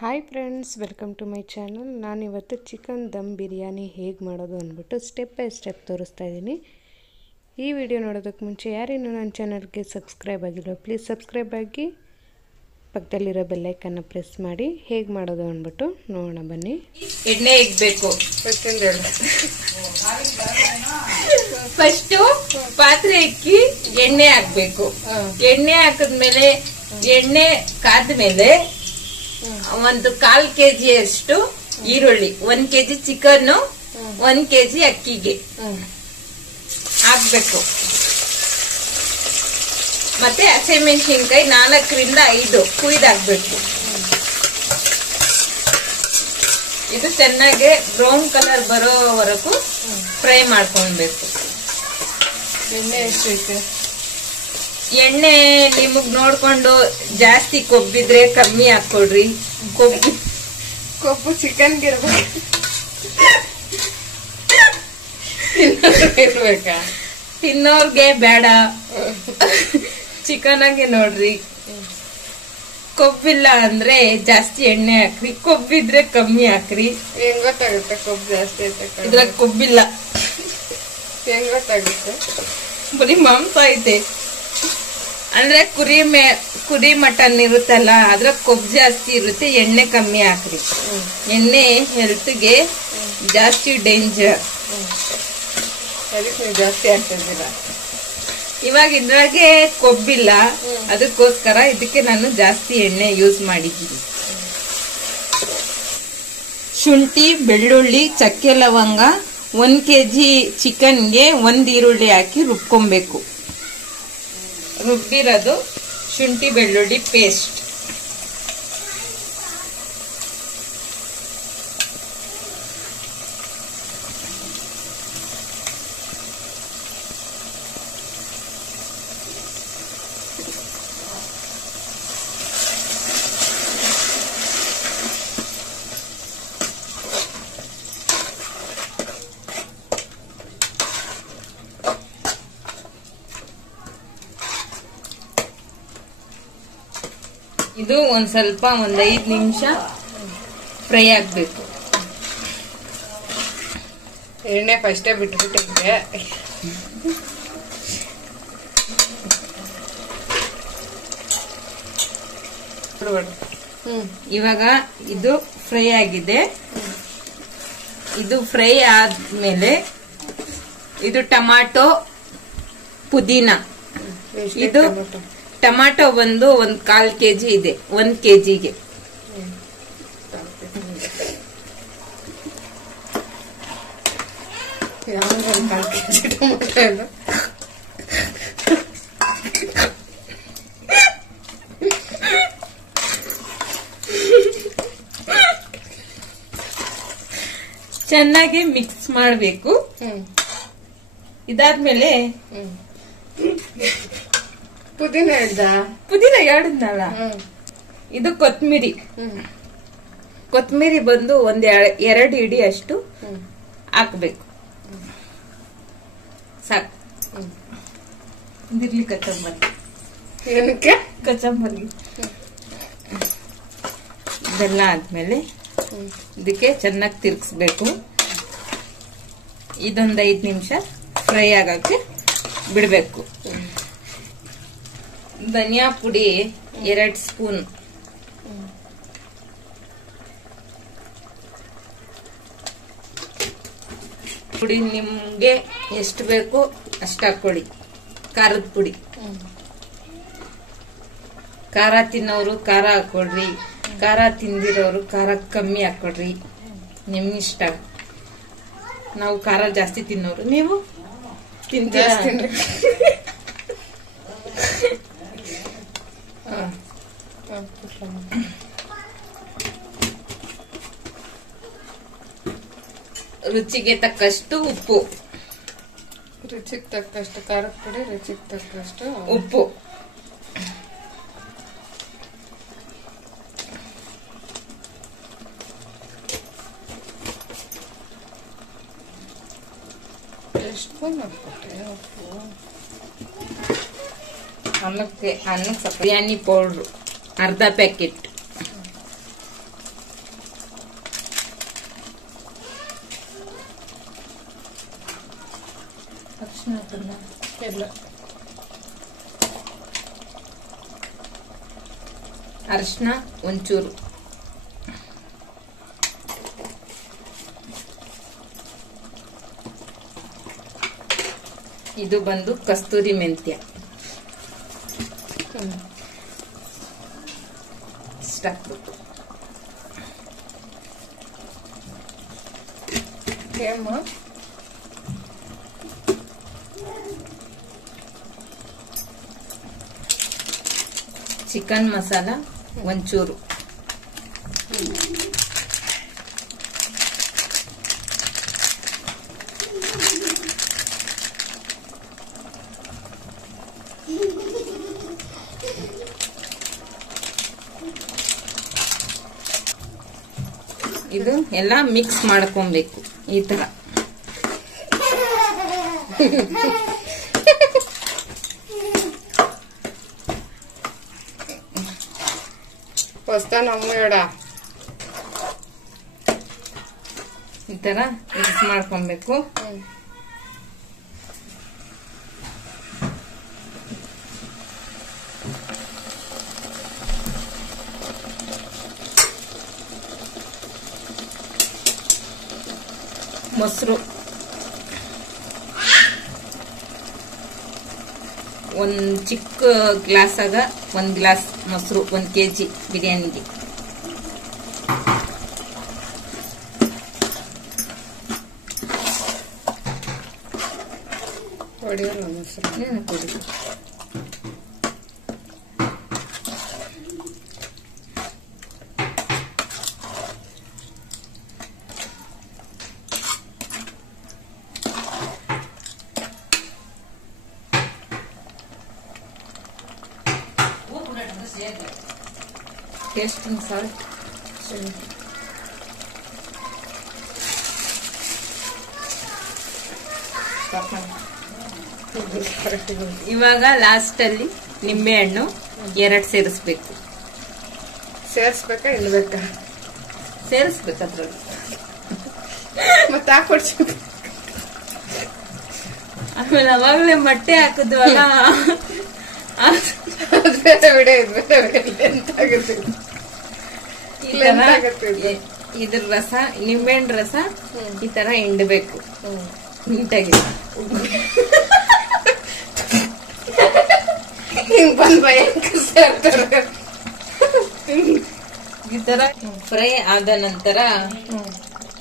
Hi friends, welcome to my channel. ನಾನಿವತ್ತು chicken dum biryani ಹೇಗೆ ಮಾಡೋದು ಅಂದ್ಬಿಟ್ಟು ಸ್ಟೆಪ್ ಬೈ ಸ್ಟೆಪ್ ತೋರಿಸ್ತಾ ಇದ್ದೀನಿ. ಈ ವಿಡಿಯೋ ನೋಡೋದಕ್ಕೆ ಮುಂಚೆ ಯಾರೇನು ನನ್ನ ಚಾನಲ್ಗೆ ಸಬ್ಸ್ಕ್ರೈಬ್ ಆಗಿಲ್ಲ ಪ್ಲೀಸ್ ಸಬ್ಸ್ಕ್ರೈಬ್ ಆಗಿ ಪಕ್ಕದಲ್ಲಿರೋ ಬೆಲ್ಲೈಕನ್ನು ಪ್ರೆಸ್ ಮಾಡಿ. ಹೇಗೆ ಮಾಡೋದು ಅಂದ್ಬಿಟ್ಟು ನೋಡೋಣ ಬನ್ನಿ. ಎಣ್ಣೆ ಇಕ್ಬೇಕು. ಫಸ್ಟು ಪಾತ್ರೆ ಇಕ್ಕಿ ಎಣ್ಣೆ ಹಾಕ್ಬೇಕು. ಎಣ್ಣೆ ಹಾಕಿದ್ಮೇಲೆ ಎಣ್ಣೆ ಕಾದ್ಮೇಲೆ ಒಂದು 1/4 kg ಅಷ್ಟು ಈರುಳ್ಳಿ, 1 kg ಚಿಕನ್, 1 kg ಅಕ್ಕಿಗೆ ಹಾಕ್ಬೇಕು. ಮತ್ತೆ ಹಸಿಮೆಣಸಿನ್ಕಾಯಿ 4ರಿಂದ 5 ಕುಯ್ದಾಕ್ಬೇಕು. ಇದು ಚೆನ್ನಾಗಿ ಬ್ರೌನ್ ಕಲರ್ ಬರೋವರೆಗೂ ಫ್ರೈ ಮಾಡ್ಕೊಳ್ಬೇಕು. ಎಣ್ಣೆ ಎಷ್ಟು ಐತೆ? ಎಣ್ಣೆ ನಿಮಗ್ ನೋಡ್ಕೊಂಡು ಜಾಸ್ತಿ ಕೊಬ್ಬಿದ್ರೆ ಕಮ್ಮಿ ಹಾಕೊಡ್ರಿ. ಕೊಬ್ಬು ಚಿಕನ್ಗೆ ಇರ್ಬೇಕಾ? ತಿನ್ನೋರ್ಗೆ ಬೇಡ, ಚಿಕನಾಗೆ ನೋಡ್ರಿ. ಕೊಬ್ಬಿಲ್ಲ ಅಂದ್ರೆ ಜಾಸ್ತಿ ಎಣ್ಣೆ ಹಾಕ್ರಿ, ಕೊಬ್ಬಿದ್ರೆ ಕಮ್ಮಿ ಹಾಕ್ರಿ. ಹೆಂಗ್ ಗೊತ್ತಾಗುತ್ತೆ ಕೊಬ್ಬು ಜಾಸ್ತಿ ಐತೆ? ಇದ್ರಾಗ ಕೊಬ್ಬಿಲ್ಲ. ಹೆಂಗ್ ಗೊತ್ತಾಗುತ್ತೆ? ಬರೀ ಮಾಂಸ ಐತೆ ಅಂದ್ರೆ ಕುರಿ ಮಟನ್ ಇರುತ್ತಲ್ಲ, ಅದ್ರ ಕೊಬ್ಬು ಜಾಸ್ತಿ ಇರುತ್ತೆ, ಎಣ್ಣೆ ಕಮ್ಮಿ ಹಾಕ್ರಿ. ಎಣ್ಣೆ ಹೆಲ್ತ್ಗೆ ಜಾಸ್ತಿ ಡೇಂಜರ್. ಅದಕ್ಕೆ ನೀವು ಜಾಸ್ತಿ ಹಾಕ್ತಿದ್ದೀರ. ಇವಾಗ ಇದ್ರಾಗೆ ಕೊಬ್ಬಿಲ್ಲ, ಅದಕ್ಕೋಸ್ಕರ ಇದಕ್ಕೆ ನಾನು ಜಾಸ್ತಿ ಎಣ್ಣೆ ಯೂಸ್ ಮಾಡಿದ್ದೀನಿ. ಶುಂಠಿ, ಬೆಳ್ಳುಳ್ಳಿ, ಚಕ್ಕೆ, ಲವಂಗ, 1 kg ಚಿಕನ್ಗೆ 1 ಈರುಳ್ಳಿ ಹಾಕಿ ರುಬ್ಕೊಬೇಕು. ರುಬ್ಬಿರೋದು ಶುಂಠಿ ಬೆಳ್ಳುಳ್ಳಿ ಪೇಸ್ಟ್. ಇದು ಒಂದ್ ಸ್ವಲ್ಪ 5 ನಿಮಿಷ ಫ್ರೈ ಆಗ್ಬೇಕು. ಎಣ್ಣೆ ಫಸ್ಟೇ ಬಿಟ್ಬಿಟ್ಟಿದ್ದೆ. ಇವಾಗ ಇದು ಫ್ರೈ ಆಗಿದೆ. ಇದು ಫ್ರೈ ಆದ್ಮೇಲೆ ಇದು ಟೊಮಾಟೊ, ಪುದೀನ. ಇದು ಟೊಮಾಟೊ ಬಂದು 1/4 kg ಇದೆ, 1 kgಗೆ. ಚೆನ್ನಾಗಿ ಮಿಕ್ಸ್ ಮಾಡಬೇಕು. ಇದಾದ್ಮೇಲೆ ಪುದೀನ ಎರಡನ್ನಲ್ಲ, ಇದು ಕೊತ್ತಂಬರಿ. ಕೊತ್ತಂಬರಿ ಬಂದು 2 ಹಿಡಿ ಅಷ್ಟು ಹಾಕ್ಬೇಕು. ಸಾಕು. ಇದಿರ್ಲಿ ಕಚಂಬರಿ. ಏನಕ್ಕೆ? ಕಚಂಬರಿ. ಇದೆಲ್ಲ ಆದ್ಮೇಲೆ ಇದಕ್ಕೆ ಚೆನ್ನಾಗಿ ತಿರ್ಗಿಸ್ಬೇಕು. ಇದೊಂದು 5 ನಿಮಿಷ ಫ್ರೈ ಆಗಕ್ಕೆ ಬಿಡ್ಬೇಕು. ಧನಿಯಾ ಪುಡಿ 2 ಸ್ಪೂನ್, ಪುಡಿ ನಿಮ್ಗೆ ಎಷ್ಟು ಬೇಕು ಅಷ್ಟು ಹಾಕೊಳ್ಳಿ. ಖಾರದ ಪುಡಿ, ಖಾರ ತಿನ್ನೋರು ಖಾರ ಹಾಕೊಡ್ರಿ, ಖಾರ ತಿಂದಿರೋರು ಖಾರ ಕಮ್ಮಿ ಹಾಕೊಡ್ರಿ, ನಿಮ್ ಇಷ್ಟ. ನಾವು ಖಾರ ಜಾಸ್ತಿ ತಿನ್ನೋರು, ನೀವು ತಿಂತೀರಾ? ರುಚಿಗೆ ತಕ್ಕಷ್ಟು ಉಪ್ಪು, ರುಚಿಗೆ ತಕ್ಕಷ್ಟು ಖಾರದ ಪುಡಿ, ರುಚಿಗೆ ತಕ್ಕಷ್ಟು ಉಪ್ಪು. ಎಷ್ಟು ಹಾಕ್ಬಿಟ್ಟೆ ಉಪ್ಪು? ಅನ್ನಕ್ಕೆ ಬಿರಿಯಾನಿ ಪೌಡ್ರು 1/2 ಪ್ಯಾಕೆಟ್. ಅರಿಶಿನ ಹಾಕಲ್ಲ ಎಲ್ಲ ಅರಿಶಿನ ಒಂಚೂರು, ಇದು ಬಂದು ಕಸ್ತೂರಿ ಮೆಂತ್ಯ ಇಷ್ಟ ಹಾಕ್ಬೇಕು. ಚಿಕನ್ ಮಸಾಲ ಒಂಚೂರು, ಇದು ಎಲ್ಲ ಮಿಕ್ಸ್ ಮಾಡ್ಕೊಬೇಕು ಈ ತರ. ಈ ತರ ಮಿಕ್ಸ್ ಮಾಡ್ಕೊಬೇಕು. ಮೊಸರು ಒಂದ್ ಚಿಕ್ಕ ಗ್ಲಾಸಾಗ 1 ಗ್ಲಾಸ್ ಮೊಸರು, 1 kg ಬಿರಿಯಾನಿಗೆ. ಹೊಡೆಯಲ್ಲ ಮೊಸರು ಕುಡಿ. ಟೇಸ್ಟಿಂಗ್ ಸಾಲ್ಟ್ ಇವಾಗ ಲಾಸ್ಟ್ ಅಲ್ಲಿ ನಿಂಬೆ ಹಣ್ಣು 2 ಸೇರಿಸ್ಬೇಕು. ಸೇರಿಸ್ಬೇಕಾ ಇಲ್ಬೇಕಾ? ಸೇರಿಸ್ಬೇಕು ಅದ್ರಲ್ಲಿ. ಮತ್ತೆ ಹಾಕೊಡ್ಸಿ. ಆಮೇಲೆ ಅವಾಗಲೇ ಮೊಟ್ಟೆ ಹಾಕಿದ್ವಲ್ಲ, ಇದ್ರ ರಸ, ನಿಂಬೆಹಣ್ಣು ರಸ ಈ ತರ ಹಿಂಡಬೇಕು ನೀಟಾಗಿ. ಈ ತರ ಫ್ರೈ ಆದ ನಂತರ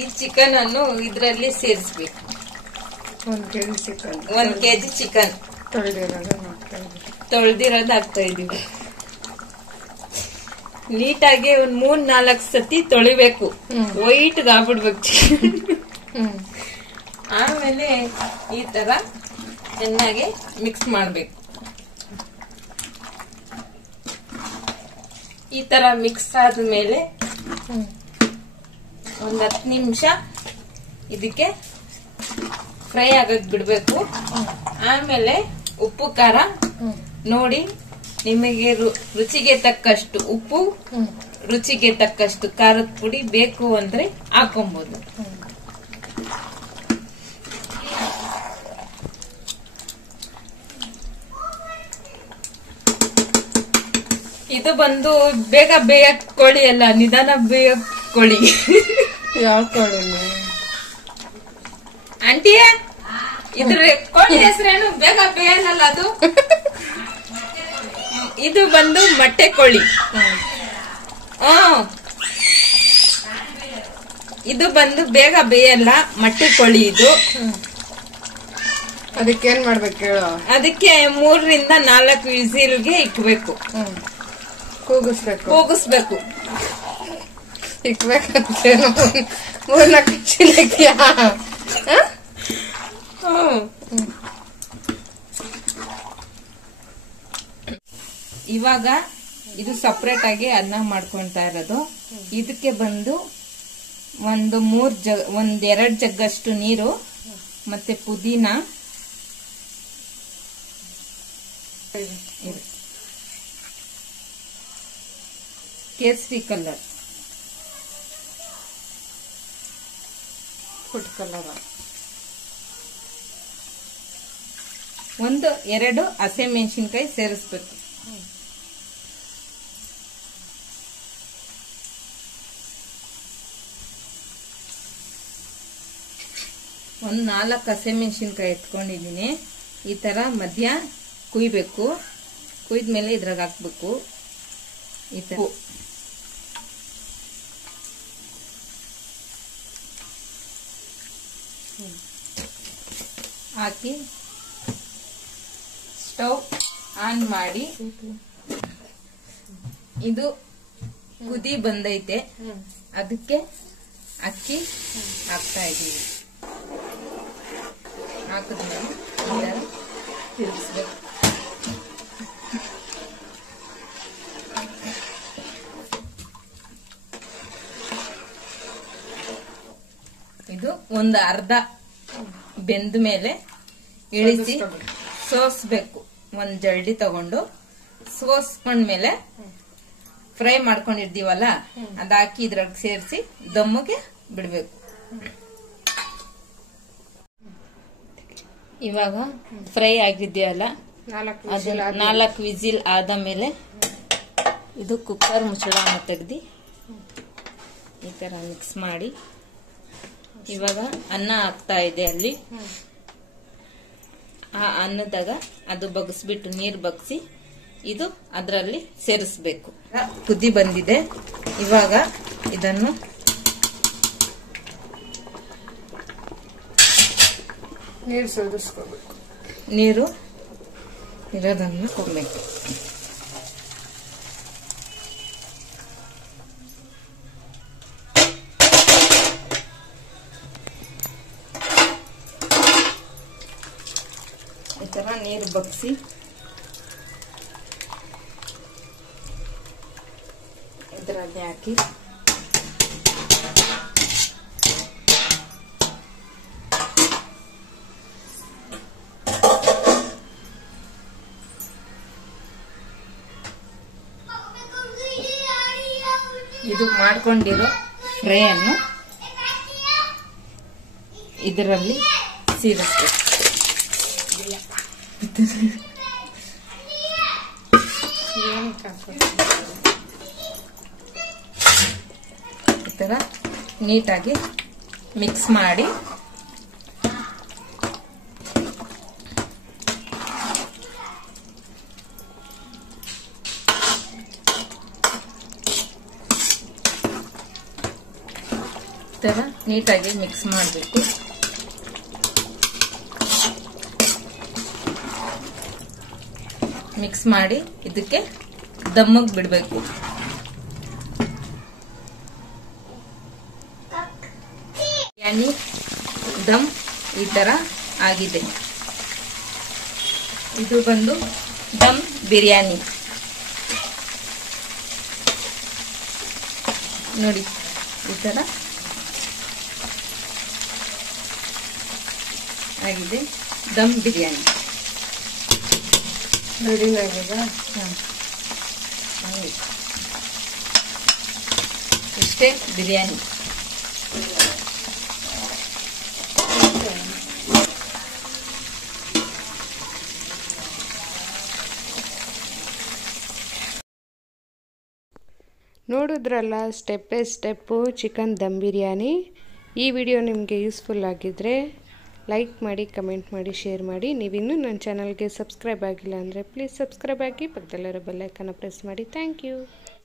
ಈ ಚಿಕನ್ ಅನ್ನು ಇದ್ರಲ್ಲಿ ಸೇರಿಸ್ಬೇಕು. 1 kg ಚಿಕನ್ ತೊಳೆದಿರೋದು ಹಾಕ್ತಾ ಇದೀವಿ. ನೀಟಾಗಿ ಒಂದ್ 3-4 ಸತಿ ತೊಳಿಬೇಕು, ವೈಟ್ ಆಗ್ಬಿಡ್ಬೇಕು ಚಿಕನ್. ಆಮೇಲೆ ಈ ತರ ಚೆನ್ನಾಗಿ ಮಿಕ್ಸ್ ಮಾಡ್ಬೇಕು. ಈ ತರ ಮಿಕ್ಸ್ ಆದ್ಮೇಲೆ ಒಂದ್ 10 ನಿಮಿಷ ಇದಕ್ಕೆ ಫ್ರೈ ಆಗಕ್ ಬಿಡ್ಬೇಕು. ಆಮೇಲೆ ಉಪ್ಪು ಖಾರ ನೋಡಿ, ನಿಮಗೆ ರುಚಿಗೆ ತಕ್ಕಷ್ಟು ಉಪ್ಪು, ರುಚಿಗೆ ತಕ್ಕಷ್ಟು ಖಾರದ ಪುಡಿ ಬೇಕು ಅಂದ್ರೆ ಹಾಕೊಬಹುದು. ಇದು ಬಂದು ಬೇಗ ಬೇಯಕ್ ಕೋಳಿ ಅಲ್ಲ, ನಿಧಾನ ಬೇಯಕ್ ಕೋಳಿ. ಯಾವ ಕೋಳಿ ಆಂಟಿ? ಇದ್ರ ಕೋಳಿ ಹೆಸರೇನು? ಬೇಗ ಬೇಯಲ್ಲ ಅದು. ಇದು ಬಂದು ಮೊಟ್ಟೆ ಕೋಳಿ. ಇದು ಬಂದು ಬೇಗ ಬೇಯಲ್ಲ, ಮೊಟ್ಟೆ ಕೋಳಿ ಇದು. ಅದಕ್ಕೇನ್ ಮಾಡ್ಬೇಕು ಹೇಳು? ಅದಕ್ಕೆ 3ರಿಂದ 4 ವಿಸಿಲ್ಗೆ ಇಕ್ಬೇಕು. ಕೂಗಿಸ್ಬೇಕು. ಇಕ್ಬೇಕಂತೇನು? 3-4 ಚಿಲಕ್ಕಿಯ? ಇವಾಗ ಇದು ಸಪ್ರೇಟ್ ಆಗಿ ಅನ್ನ ಮಾಡ್ಕೊಂತಾ ಇರೋದು. ಇದಕ್ಕೆ ಬಂದು 2 ಜಗ್ಗಷ್ಟು ನೀರು, ಮತ್ತೆ ಪುದೀನ, ಕೇಸರಿ ಕಲರ್, ಫುಡ್ ಕಲರ್, 2 ಹಸಿಮೆಣಸಿನಕಾಯಿ ಸೇರಿಸ್ಬೇಕು. ಒಂದು 4 ಹಸಿಮೆಣಸಿನಕಾಯಿ ಎತ್ಕೊಂಡಿದ್ದೀನಿ. ಈ ತರ ಮಧ್ಯ ಕುಯ್ಬೇಕು. ಕುಯ್ದ್ಮೇಲೆ ಇದ್ರಾಗ ಹಾಕ್ಬೇಕು. ಈ ತರ ಹಾಕಿ ಸ್ಟವ್ ಆನ್ ಮಾಡಿ, ಇದು ಕುದಿ ಬಂದೈತೆ, ಅದಕ್ಕೆ ಅಕ್ಕಿ ಹಾಕ್ತಾ ಇದೀವಿ. ಹಾಕಿದ್ಮೇಲೆ ಈ ತರ ತಿರುಗಿಸ್ಬೇಕು. ಇದು ಒಂದು ಅರ್ಧ ಬೆಂದ ಮೇಲೆ ಇಳಿಸಿ ಸೋಸ್ಬೇಕು. ಒಂದ್ ಜಲ್ಡಿ ತಗೊಂಡು ಸೋಸ್ಕೊಂಡ್ಮೇಲೆ ಫ್ರೈ ಮಾಡ್ಕೊಂಡಿರ್ತೀವಲ್ಲ ಅದ್ ಹಾಕಿ ಇದ್ರಾಗ ಸೇರಿಸಿ ದಮ್ಮಗೆ ಬಿಡ್ಬೇಕು. ಇವಾಗ ಫ್ರೈ ಆಗಿದೆಯಲ್ಲ, 4 ವಿಸಿಲ್ ಆದ ಮೇಲೆ ಇದು ಕುಕ್ಕರ್ ಮುಚ್ಚಳನ ತೆಗ್ದು ಈ ತರ ಮಿಕ್ಸ್ ಮಾಡಿ, ಇವಾಗ ಅನ್ನ ಹಾಕ್ತಾ ಇದೆ ಅಲ್ಲಿ. ಆ ಅನ್ನದಾಗ ಅದು ಬಗ್ಸ್ಬಿಟ್ಟು ನೀರು ಬಗ್ಸಿ ಇದು ಅದರಲ್ಲಿ ಸೇರಿಸ್ಬೇಕು. ಕುದಿ ಬಂದಿದೆ. ಇವಾಗ ಇದನ್ನು ನೀರು ಸೋದಿಸ್ಕೋಬೇಕು. ನೀರು ಇರೋದನ್ನು ಕೊಡ್ಬೇಕು. ಈ ತರ ನೀರು ಬಗ್ಸಿ ಇದರಲ್ಲಿ ಹಾಕಿ ಇದು ಮಾಡ್ಕೊಂಡಿರೋ ಫ್ರೈ ಅನ್ನು ಇದರಲ್ಲಿ ಸೇರಿಸ್ಬೇಕು. ಈ ತರ ನೀಟಾಗಿ ಮಿಕ್ಸ್ ಮಾಡಿ ನೀಟಾಗಿ ಮಿಕ್ಸ್ ಮಾಡಬೇಕು. ಮಿಕ್ಸ್ ಮಾಡಿ ಇದಕ್ಕೆ ದಮ್ಮಗೆ ಬಿಡಬೇಕು. ಬಿರಿಯಾನಿ ದಮ್ ಈ ತರ ಆಗಿದೆ. ಇದು ಬಂದು ದಮ್ ಬಿರಿಯಾನಿ ನೋಡಿ. ಈ ತರ ಆಗಿದೆ ದಮ್ ಬಿರಿಯಾನಿ. ರೆಡಿ ಆಗಿದೆ. ಇಷ್ಟೇ ಬಿರಿಯಾನಿ. ನೋಡಿದ್ರಲ್ಲ step by step chicken dum biryani. ಈ ವಿಡಿಯೋ ನಿಮಗೆ ಯೂಸ್ಫುಲ್ ಆಗಿದ್ದರೆ ಲೈಕ್ ಮಾಡಿ, ಕಮೆಂಟ್ ಮಾಡಿ, ಶೇರ್ ಮಾಡಿ. ನೀವಿನ್ನೂ ನನ್ನ ಚಾನಲ್ಗೆ ಸಬ್ಸ್ಕ್ರೈಬ್ ಆಗಿಲ್ಲ ಅಂದರೆ ಪ್ಲೀಸ್ ಸಬ್ಸ್ಕ್ರೈಬ್ ಆಗಿ, ಪಕ್ಕದಲ್ಲಿರೋ ಬೆಲ್ ಐಕಾನ್ ಪ್ರೆಸ್ ಮಾಡಿ. Thank you.